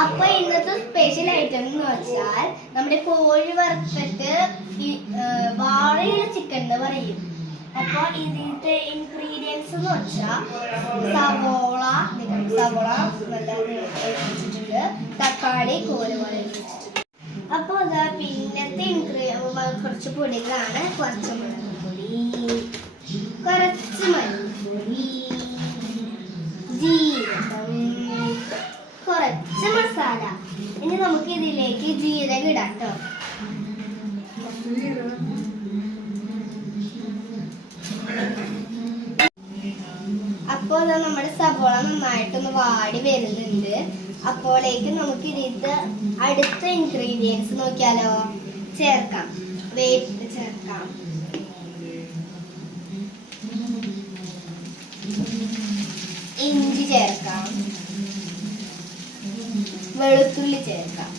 അപ്പൊ ഇന്നത്തെ special item എന്ന് വെച്ചാൽ നമ്മുടെ കോഴി വറുത്തിട്ട് വാഴയില ചിക്കൻ എന്ന് പറയും. അപ്പൊ ഇതിന്റെ ഇൻഗ്രീഡിയൻസ് എന്ന് വെച്ചാൽ സവോള നല്ല വെച്ചിട്ടുണ്ട്, തക്കാളി കോല് പോലെ വെച്ചിട്ടുണ്ട്. അപ്പൊ അതാ പിന്നത്തെ കുറച്ച് പൊടികളാണ്. കുറച്ച് മുളകുപൊടി, കുറച്ച് മല്ലിപ്പൊടി, ജീരകം, കുറച്ച് മസാല. ഇനി നമുക്ക് ഇതിലേക്ക് ജീരകം ഇടാം കേട്ടോ. അപ്പോൾ നമ്മുടെ സവോള നന്നായിട്ടൊന്ന് വാടി വരുന്നുണ്ട്. അപ്പോഴേക്ക് നമുക്ക് ഇതിന്റെ അടുത്ത ഇൻഗ്രീഡിയൻസ് നോക്കിയാലോ. ചേർക്കാം, വേപ്പില ചേർക്കാം, ഇഞ്ചി ചേർക്കാം, വെളുത്തുള്ളി ചേർക്കാം.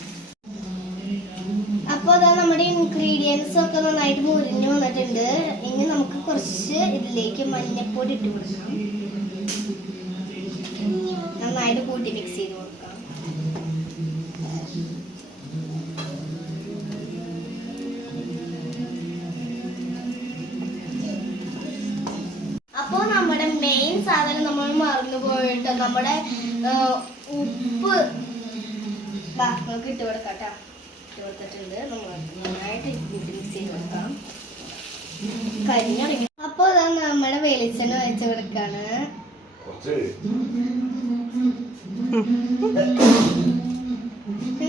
അപ്പോൾ അതാ നമ്മുടെ ഇൻഗ്രീഡിയൻസ് ഒക്കെ നന്നായിട്ട് മുരിഞ്ഞു വന്നിട്ടുണ്ട്. ഇനി നമുക്ക് കുറച്ച് ഇതിലേക്ക് മഞ്ഞൾപ്പൊടി ഇട്ട് കൊടുക്കാം. നന്നായിട്ട് കൂട്ടി മിക്സ് ചെയ്ത് കൊടുക്കാം. അപ്പോൾ നമ്മുടെ മെയിൻ സാധനം നമ്മൾ മറന്നു പോയിട്ട് നമ്മുടെ ഉപ്പ് നമുക്ക് ഇട്ട് കൊടുക്കാം. ഇട്ട് കൊടുത്തിട്ടുണ്ട്. നമ്മൾ നന്നായിട്ട് മിക്സ് ചെയ്ത് കൊടുക്കാം. കരിഞ്ഞടങ്ങി. അപ്പോൾ നമ്മുടെ വെളിച്ചെണ്ണ ഒഴിച്ച് കൊടുക്കാണ്.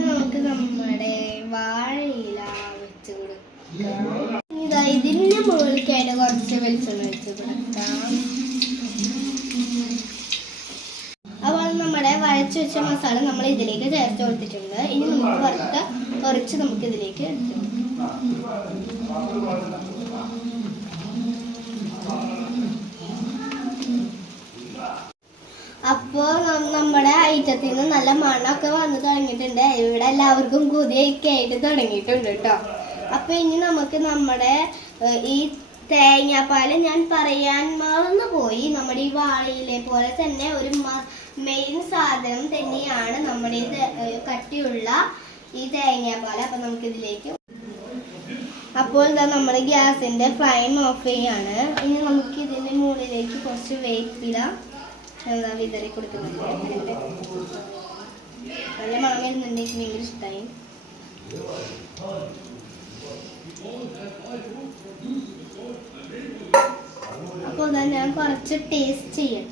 നമുക്ക് നമ്മുടെ വാഴയില വെച്ച് കൊടുക്കാം. ഇതിന്റെ മുകളിലേക്കായിട്ട് കുറച്ച് വെളിച്ചെണ്ണ വെച്ച് കൊടുക്കാം. അപ്പോൾ നമ്മുടെ വഴച്ചു വെച്ച മസാല നമ്മൾ ഇതിലേക്ക് ചേർത്ത് കൊടുത്തിട്ടുണ്ട്. ഇനി നമുക്ക് വറുത്ത കുറച്ച് നമുക്ക് ഇതിലേക്ക് എടുത്ത് കൊടുക്കാം. അപ്പോൾ നമ്മുടെ ഐറ്റത്തിൽ നിന്ന് നല്ല മണമൊക്കെ വന്ന് തുടങ്ങിയിട്ടുണ്ട്. ഇവിടെ എല്ലാവർക്കും കൊതിയൊക്കെ ആയിട്ട് തുടങ്ങിയിട്ടുണ്ട് കേട്ടോ. അപ്പൊ ഇനി നമുക്ക് നമ്മുടെ ഈ തേങ്ങാപ്പാല് ഞാൻ പറയാൻ മറന്നു പോയി. നമ്മുടെ ഈ വാഴയിലെ പോലെ തന്നെ ഒരു മെയിൻ സാധനം തന്നെയാണ് നമ്മുടെ കട്ടിയുള്ള ഈ തേങ്ങാപ്പാല്. അപ്പൊ നമുക്ക് ഇതിലേക്ക് അപ്പോൾ നമ്മൾ ഗ്യാസിന്റെ ഫ്ലെയിം ഓഫ് ചെയ്യാണ്. ഇനി നമുക്ക് ഇതിന്റെ മുകളിലേക്ക് കുറച്ച് വേപ്പില വിതറി കൊടുക്കുന്നുണ്ട്. നല്ല മണം വരുന്നുണ്ട്. എനിക്ക് ഭയങ്കര ഇഷ്ടമായി. അപ്പോൾ ഞാൻ കുറച്ച് ടേസ്റ്റ് ചെയ്യട്ടെ.